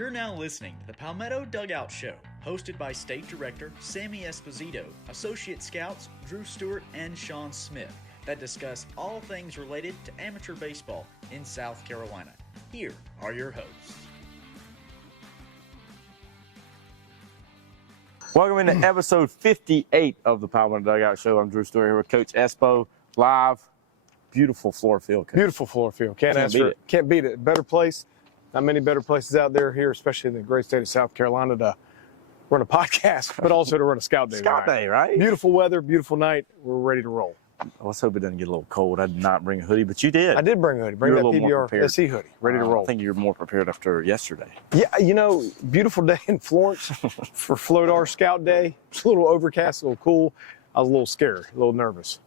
You're now listening to the Palmetto Dugout Show, hosted by State Director Sammy Esposito, Associate Scouts Drew Stewart and Sean Smith, that discuss all things related to amateur baseball in South Carolina. Here are your hosts. Welcome into episode 58 of the Palmetto Dugout Show. I'm Drew Stewart here with Coach Espo, live. Beautiful Fluor Field, Coach. Beautiful Fluor Field. Can't beat it. Better place. Not many better places out there here, especially in the great state of South Carolina, to run a podcast, but also to run a scout day. Scout day, right? Beautiful weather, beautiful night. We're ready to roll. Let's hope it doesn't get a little cold. I did not bring a hoodie, but you did. I did bring a hoodie. Bring that PBR SE hoodie. Ready to roll. I think you're more prepared after yesterday. Yeah, you know, beautiful day in Florence for Flodar Scout Day. It's a little overcast, a little cool. I was a little scared, a little nervous.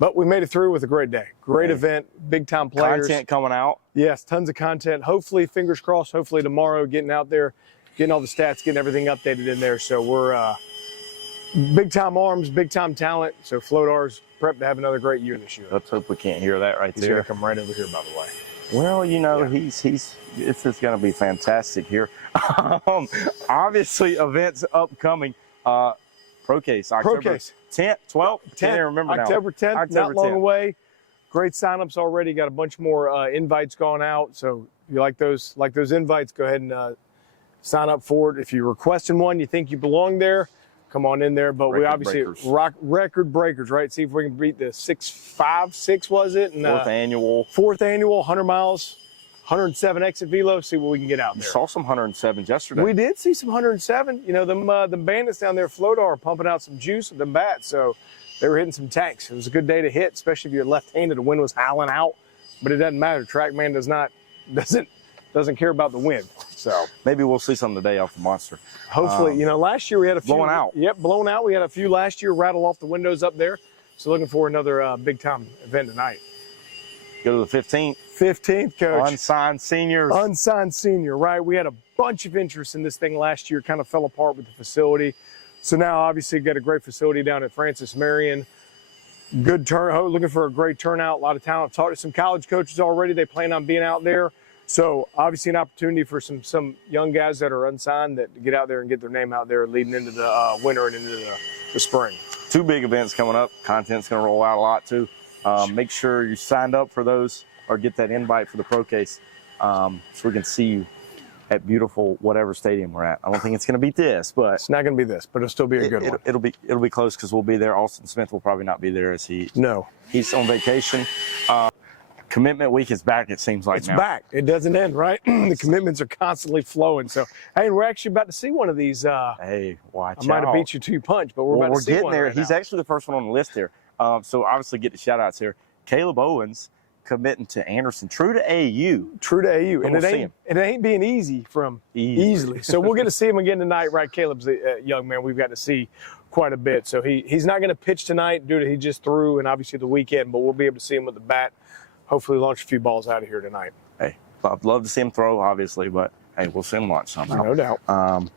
But we made it through with a great day. Great event, big-time players. Content coming out. Yes, tons of content. Hopefully, fingers crossed, hopefully tomorrow, getting out there, getting all the stats, getting everything updated in there. So we're big-time arms, big-time talent. So Flodar's prepped to have another great year this year. Let's hope we can't hear that right He's there. going to come right over here, by the way. Well, you know, this is going to be fantastic here. Obviously, events upcoming. Pro-case, October 10th, 12th, 10th, can't even remember now. October 10th, October not long 10th. away. Great signups already. Got a bunch more invites going out. So if you like those invites, go ahead and sign up for it. If you're requesting one, you think you belong there, come on in there. But we obviously rock record breakers, right? See if we can beat the 6.56, was it? And, fourth annual, 100 miles. 107 exit velo, see what we can get out there. You saw some 107s yesterday. We did see some 107. You know, the bandits down there at Flodar are pumping out some juice with them bats, so they were hitting some tanks. It was a good day to hit, especially if you're left-handed. The wind was howling out, but it doesn't matter. TrackMan doesn't care about the wind. So maybe we'll see some today off the Monster. Hopefully, you know, last year we had a few blowing out. Yep, blowing out. We had a few last year rattle off the windows up there. So looking for another big-time event tonight. Go to the 15th. 15th, Coach. Unsigned seniors. Unsigned senior, right? We had a bunch of interest in this thing last year, kind of fell apart with the facility. So now, obviously, we've got a great facility down at Francis Marion. Good looking for a great turnout, a lot of talent. Talked to some college coaches already. They plan on being out there. So, obviously, an opportunity for some young guys that are unsigned that get out there and get their name out there leading into the winter and into the spring. Two big events coming up. Content's going to roll out a lot, too. Make sure you signed up for those or get that invite for the pro case so we can see you at beautiful whatever stadium we're at. I don't think it's going to be this, but it's not going to be this, but it'll still be a good one. It'll be close because we'll be there. Austin Smith will probably not be there as he's on vacation. Commitment week is back, it seems like. It's now. Back. It doesn't end, right? The commitments are constantly flowing. So, hey, we're actually about to see one of these. Hey, watch out. I might have beat you to your punch, but we're about to see getting one there. right He's now. actually the first one on the list here. So obviously get the shout outs here. Caleb Owens committing to Anderson, true to AU. True to AU. And it ain't being easy from easily. So we'll get to see him again tonight, right? Caleb's a young man we've got to see quite a bit. So he's not going to pitch tonight due to he just threw and obviously the weekend, but we'll be able to see him with the bat. Hopefully launch a few balls out of here tonight. Hey, I'd love to see him throw, obviously, but hey, we'll see him launch somehow. No doubt.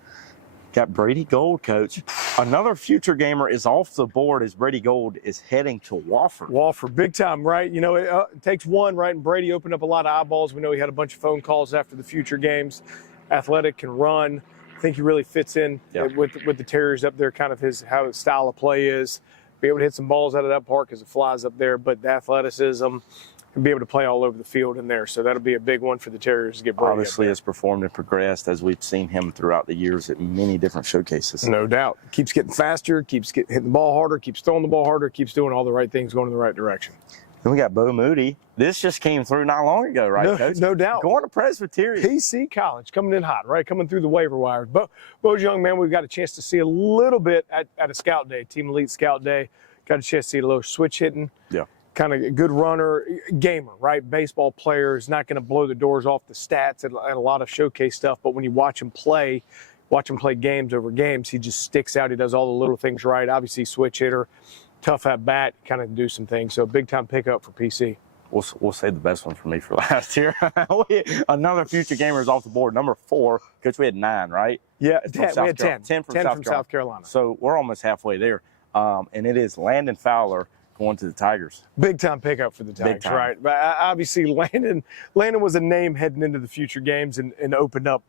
Got Brady Gold, Coach. Another future gamer is off the board as Brady Gold is heading to Wofford. Wofford, big time, right? You know, it takes one, right? And Brady opened up a lot of eyeballs. We know he had a bunch of phone calls after the future games. Athletic, can run. I think he really fits in with the Terriers up there, kind of how his style of play is. Be able to hit some balls out of that park as it flies up there, but the athleticism, and be able to play all over the field in there. So that'll be a big one for the Terriers to get Brady. Obviously has performed and progressed as we've seen him throughout the years at many different showcases. No doubt. Keeps getting faster, keeps hitting the ball harder, keeps throwing the ball harder, keeps doing all the right things, going in the right direction. Then we got Bo Moody. This just came through not long ago, right, Coach? No doubt. Going to Presbyterian. PC College, coming in hot, right? Coming through the waiver wires. Bo's a young man we've got a chance to see a little bit at a scout day, Team Elite Scout Day. Got a chance to see a little switch hitting. Yeah. Kind of a good runner, gamer, right? Baseball player is not going to blow the doors off the stats and a lot of showcase stuff, but when you watch him play games over games, he just sticks out. He does all the little things right. Obviously, switch hitter, tough at bat, kind of do some things. So big time pickup for PC. We'll save the best one for me for last year. Another future gamer is off the board, number 4, because we had 9, right? Yeah, we had 10. 10 from South Carolina. So we're almost halfway there. And it is Landon Fowler going to the Tigers. Big time pickup for the Tigers, right? But obviously, Landon was a name heading into the future games and opened up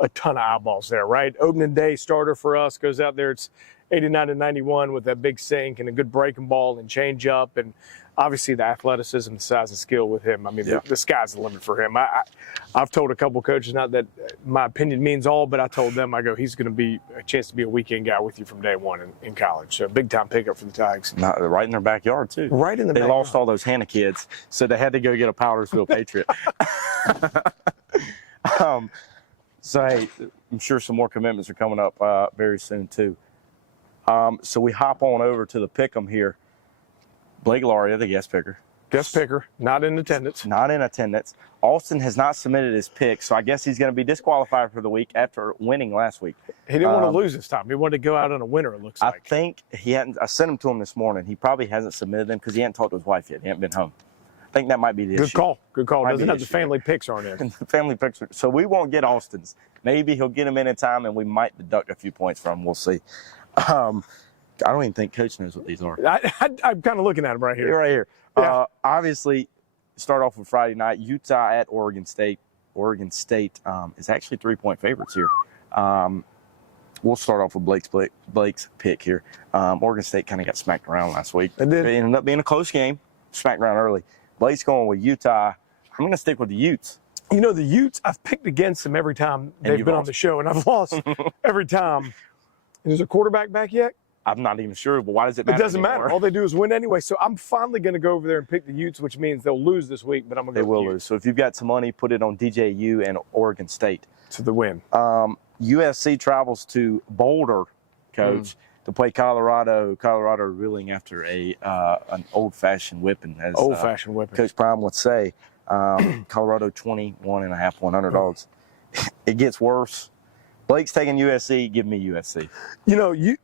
a ton of eyeballs there, right? Opening day starter for us, goes out there, it's 89-91 with that big sink and a good breaking ball and change up, and obviously the athleticism, the size and skill with him. I mean, the sky's the limit for him. I've told a couple coaches, not that my opinion means all, but I told them, I go, he's going to be a chance to be a weekend guy with you from day one in college. So big time pickup for the Tigers. Right in their backyard too. Right in the They backyard. lost all those Hannah kids, so they had to go get a Powdersville Patriot. So hey, I'm sure some more commitments are coming up very soon too. So we hop on over to the pick'em here. Blake Laria, the guest picker. Guest picker, not in attendance. Not in attendance. Austin has not submitted his pick, so I guess he's going to be disqualified for the week after winning last week. He didn't want to lose this time. He wanted to go out on a winner, it looks like. I think he hadn't. I sent him to him this morning. He probably hasn't submitted them because he hadn't talked to his wife yet. He hadn't been home. I think that might be the issue. Good call. Might Doesn't be have the the issue. family picks aren't in. Family picks. So we won't get Austin's. Maybe he'll get him in time, and we might deduct a few points from him. We'll see. I don't even think Coach knows what these are. I'm kind of looking at him right here. Right here. Yeah. Obviously, start off with Friday night. Utah at Oregon State. Oregon State is actually 3-point favorites here. We'll start off with Blake's pick here. Oregon State kind of got smacked around last week. They did. It ended up being a close game. Smacked around early. Blake's going with Utah. I'm going to stick with the Utes. You know, the Utes, I've picked against them every time they've you've been on lost. the show, and I've lost every time. Is a quarterback back yet? I'm not even sure, but why does it It matter? doesn't matter. All they do is win anyway. So I'm finally going to go over there and pick the Utes, which means they'll lose this week, but I'm going to They go will with the lose. So if you've got some money, put it on DJU and Oregon State. Utes to the win. USC travels to Boulder, Coach, to play Colorado. Colorado reeling after an old-fashioned whipping, as Old-fashioned whipping. Coach Prime would say. Colorado 21.5 point underdogs. It gets worse. Blake's taking USC. Give me USC. You know, you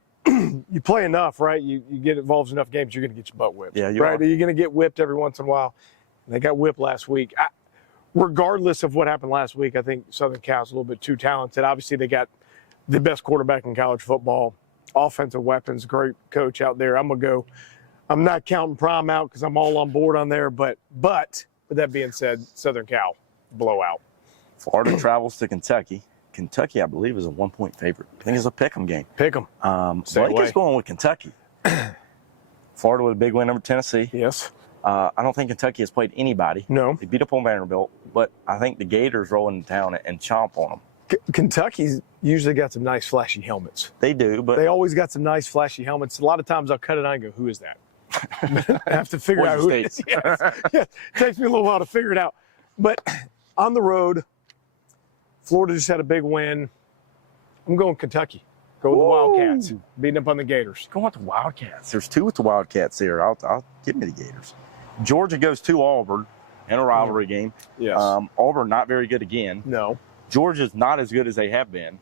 play enough, right? You get involved in enough games, you're going to get your butt whipped. Yeah, you right? are. You're going to get whipped every once in a while. And they got whipped last week. Regardless of what happened last week, I think Southern Cal's a little bit too talented. Obviously, they got the best quarterback in college football, offensive weapons, great coach out there. I'm not counting Prime out because I'm all on board on there, but with that being said, Southern Cal, blowout. Florida travels to Kentucky. Kentucky, I believe, is a 1-point favorite. I think it's a pick'em game. Pick them. Blake is going with Kentucky. Florida with a big win over Tennessee. Yes. I don't think Kentucky has played anybody. No. They beat up on Vanderbilt, but I think the Gators roll into town and chomp on them. Kentucky's usually got some nice flashy helmets. They do, but They always got some nice flashy helmets. A lot of times I'll cut it on and go, who is that? I have to figure out who it is. Yes. Yes. It takes me a little while to figure it out. But on the road, Florida just had a big win. I'm going Kentucky. Go with the Wildcats. Beating up on the Gators. Go with the Wildcats. There's two with the Wildcats here. I'll give me the Gators. Georgia goes to Auburn in a rivalry game. Yes. Auburn not very good again. No. Georgia's not as good as they have been,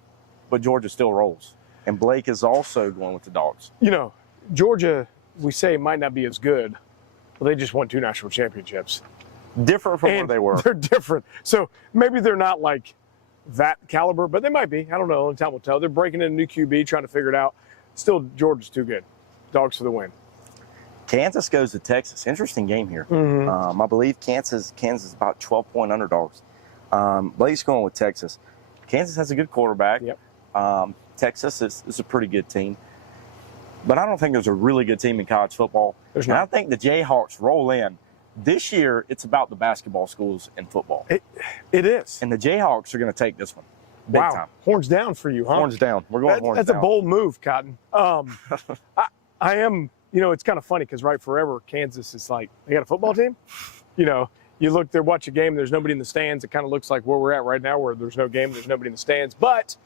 but Georgia still rolls. And Blake is also going with the Dogs. You know, Georgia, we say might not be as good, but they just won 2 national championships. Different from And where they were. They're different. So maybe they're not like that caliber, but they might be. I don't know. Only time will tell. They're breaking in a new QB, trying to figure it out. Still, Georgia's too good. Dogs for the win. Kansas goes to Texas. Interesting game here. Mm-hmm. I believe Kansas is about 12-point underdogs. Blake's going with Texas. Kansas has a good quarterback. Yep. Texas is a pretty good team. But I don't think there's a really good team in college football. There's and not. I think the Jayhawks roll in. This year, it's about the basketball schools in football. It is. And the Jayhawks are going to take this one. Big Wow. time. Horns down for you, huh? Horns down. We're going horns That's down. a bold move, Cotton. I am, you know, it's kind of funny because right forever, Kansas is like, they got a football team? You know, you look there, watch a game, there's nobody in the stands. It kind of looks like where we're at right now, where there's no game, there's nobody in the stands. But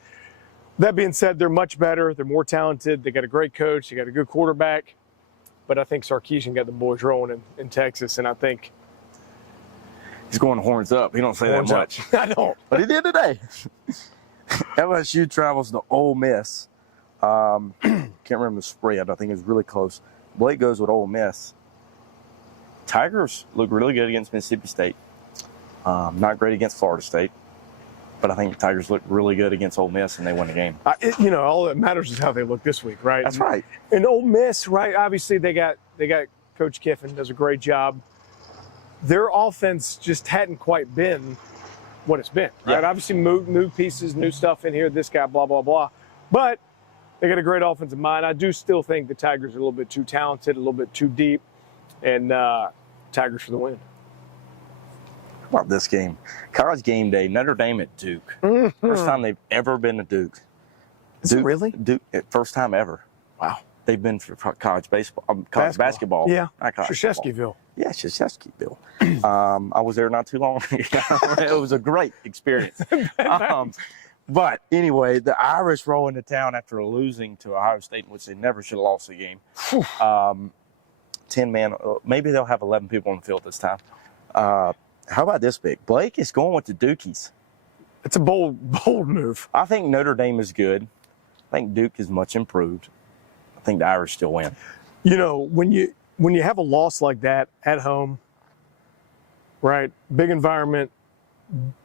that being said, they're much better. They're more talented. They got a great coach. They got a good quarterback. But I think Sarkisian got the boys rolling in Texas, and I think He's going horns up. He don't say horns that up. much. I don't. But he did today. LSU travels to Ole Miss. Can't remember the spread. I think it was really close. Blake goes with Ole Miss. Tigers look really good against Mississippi State. Not great against Florida State. But I think the Tigers look really good against Ole Miss, and they win the game. You know, all that matters is how they look this week, right? That's right. And Ole Miss, right? Obviously, they got Coach Kiffin does a great job. Their offense just hadn't quite been what it's been, right? Yeah. Obviously, new pieces, new stuff in here. This guy, blah blah blah, but they got a great offensive mind. I do still think the Tigers are a little bit too talented, a little bit too deep, and Tigers for the win. How about this game? College game day, Notre Dame at Duke. First time they've ever been to Duke. Is it really? Duke, first time ever. Wow. They've been for college basketball. Yeah, Krzyzewskiville. Yeah, Krzyzewskiville. I was there not too long ago. It was a great experience. But anyway, the Irish roll into town after losing to Ohio State, in which they never should have lost the game. 10-man, maybe they'll have 11 people on the field this time. How about this pick? Blake is going with the Dukies. It's a bold move. I think Notre Dame is good. I think Duke is much improved. I think the Irish still win. You know, when you have a loss like that at home, right? Big environment,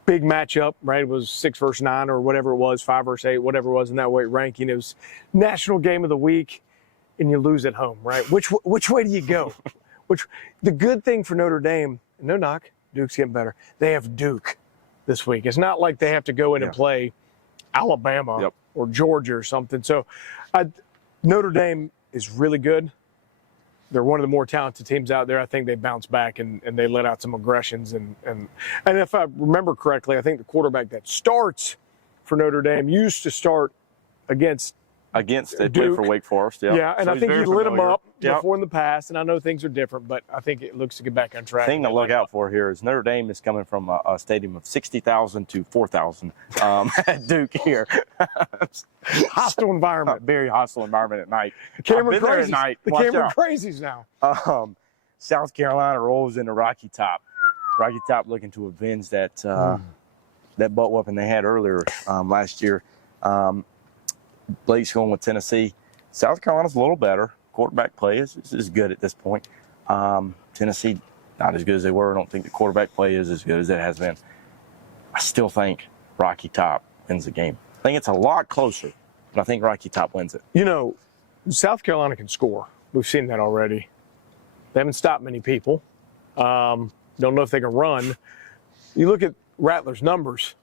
big matchup, right? It was 6 versus 9 or whatever it was, 5 versus 8, whatever it was in that weight ranking. It was national game of the week, and you lose at home, right? Which way do you go? The good thing for Notre Dame, no knock, Duke's getting better. They have Duke this week. It's not like they have to go in and play Alabama or Georgia or something. So Notre Dame is really good. They're one of the more talented teams out there. I think they bounce back and they let out some aggressions. And if I remember correctly, I think the quarterback that starts for Notre Dame used to start against they Duke. Played for Wake Forest. Yeah, and so I think he lit them up Yep. before in the past. And I know things are different, but I think it looks to get back on track. The thing to look out for here is Notre Dame is coming from a stadium of 60,000 to 4,000 at Duke here. Hostile environment. Very hostile environment at night. Cameron I've been there at Crazies. night. The Watch Cameron out. Crazies now. South Carolina rolls into Rocky Top. Rocky Top looking to avenge that butt whooping they had earlier last year. Blake's going with Tennessee. South Carolina's a little better. Quarterback play is good at this point. Tennessee, not as good as they were. I don't think the quarterback play is as good as it has been. I still think Rocky Top wins the game. I think it's a lot closer, but I think Rocky Top wins it. You know, South Carolina can score. We've seen that already. They haven't stopped many people. Don't know if they can run. You look at Rattler's numbers,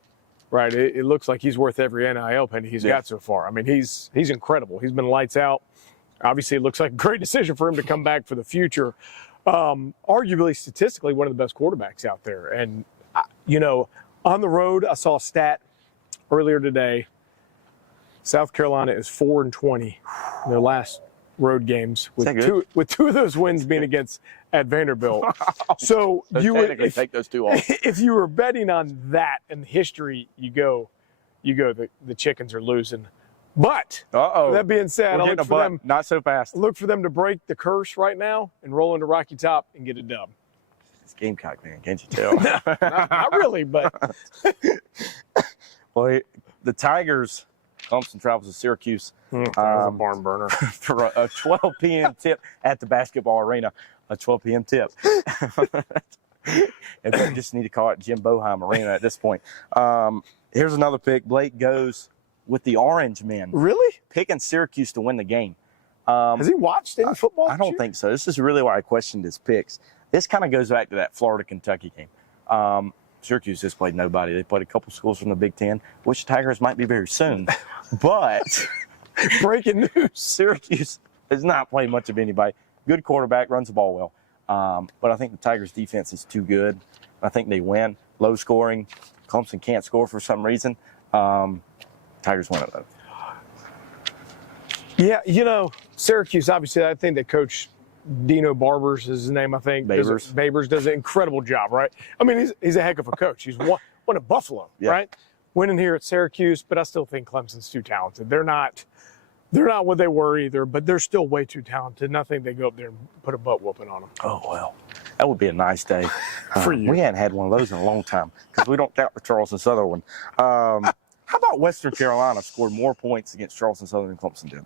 right? It looks like he's worth every NIL penny he's got so far. I mean, he's incredible. He's been lights out. Obviously, it looks like a great decision for him to come back for the future. Arguably, statistically, one of the best quarterbacks out there. And, you know, on the road, I saw a stat earlier today. South Carolina is 4-20 in their last road games, with two of those wins being against at Vanderbilt. So you would take those two off. If you were betting on that in history, you go. The chickens are losing. But that being said, I look for them not so fast. Look for them to break the curse right now and roll into Rocky Top and get a dub. It's Gamecock, man. Can't you tell? not really, but well, the Tigers. Clemson travels to Syracuse. That was a barn burner. For a 12 p.m. tip at the basketball arena. A 12 p.m. tip. If they just need to call it Jim Boeheim Arena at this point. Here's another pick. Blake goes with the Orange Men. Really? Picking Syracuse to win the game. Has he watched any football? I don't think so. This is really why I questioned his picks. This kind of goes back to that Florida-Kentucky game. Syracuse just played nobody. They played a couple schools from the Big Ten, which the Tigers might be very soon. But breaking news, Syracuse has not played much of anybody. Good quarterback, runs the ball well. But I think the Tigers' defense is too good. I think they win. Low scoring. Clemson can't score for some reason. Tigers win it, though. Yeah, you know, Syracuse, obviously, I think they coach Dino Barbers is his name, I think. Babers does an incredible job, right? I mean, he's a heck of a coach. He's won at Buffalo, right? Winning here at Syracuse, but I still think Clemson's too talented. They're not what they were either, but they're still way too talented. And I think they go up there and put a butt whooping on them. Oh, well, that would be a nice day. For you. We hadn't had one of those in a long time because we don't count the Charleston Southern one. How about Western Carolina scored more points against Charleston Southern than Clemson did?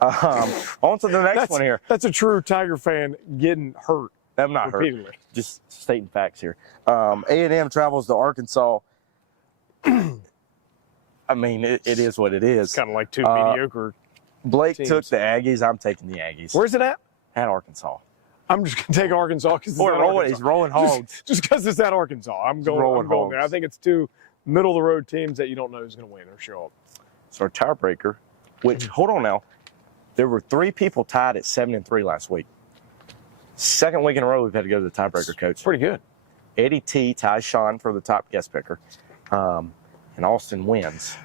On to the next one here. That's a true Tiger fan getting hurt. I'm not repeatedly. Hurt. Just stating facts here. A&M travels to Arkansas. I mean, it is what it is. It's kind of like two mediocre Blake teams. took the Aggies. I'm taking the Aggies. Where's it at? At Arkansas. I'm just going to take Arkansas because He's rolling hogs. Just because it's at Arkansas. I'm going there. I think it's two middle-of-the-road teams that you don't know who's going to win or show up. So our tiebreaker, which, hold on now, there were 3 people tied at 7-3 last week. Second week in a row we've had to go to the tiebreaker, Coach. Pretty good. Eddie T ties Sean for the top guest picker, and Austin wins.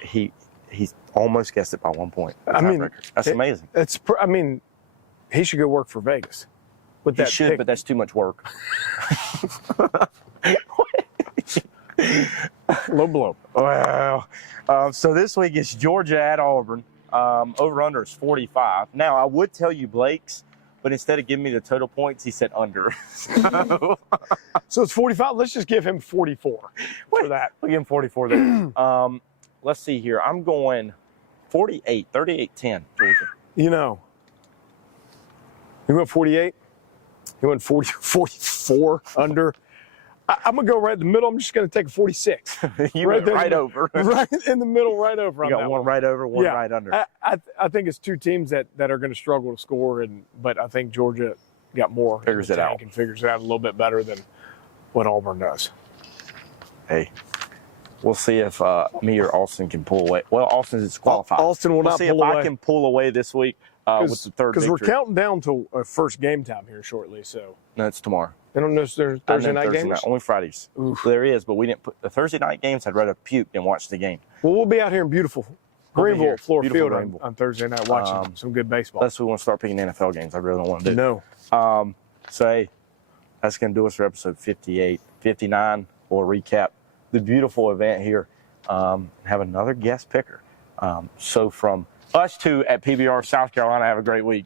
He's almost guessed it by 1 point. That's amazing. He should go work for Vegas. With that he should, pick. but that's too much work. Low blow. Well, so this week it's Georgia at Auburn. Over-under is 45. Now, I would tell you Blake's, but instead of giving me the total points, he said under. So it's 45. Let's just give him 44 for that. We'll give him 44 there. Let's see here. I'm going 48, 38-10, Georgia. You know, he went 48. He went 44 under. I'm going to go right in the middle. I'm just going to take a 46. You went right over. Right in the middle, right over. You got one right over, one right under. I think it's two teams that are going to struggle to score, but I think Georgia got more. Figures it out. And figures it out a little bit better than what Auburn does. Hey, we'll see if me or Austin can pull away. Well, Austin's disqualified. Austin will not pull away. We'll see if I can pull away this week with the third victory. Because we're counting down to first game time here shortly. So no, it's tomorrow. I don't know if there's Thursday night games. Only Fridays. Oof. There is, but we didn't put the Thursday night games. I'd rather puke than watch the game. Well, we'll be out here in beautiful Greenville, Fluor Field on Thursday night watching some good baseball. Unless we want to start picking NFL games. I really don't want to do. No. So, hey, that's going to do us for episode 58. 59, we'll recap the beautiful event here. Have another guest picker. So from us two at PBR South Carolina, have a great week.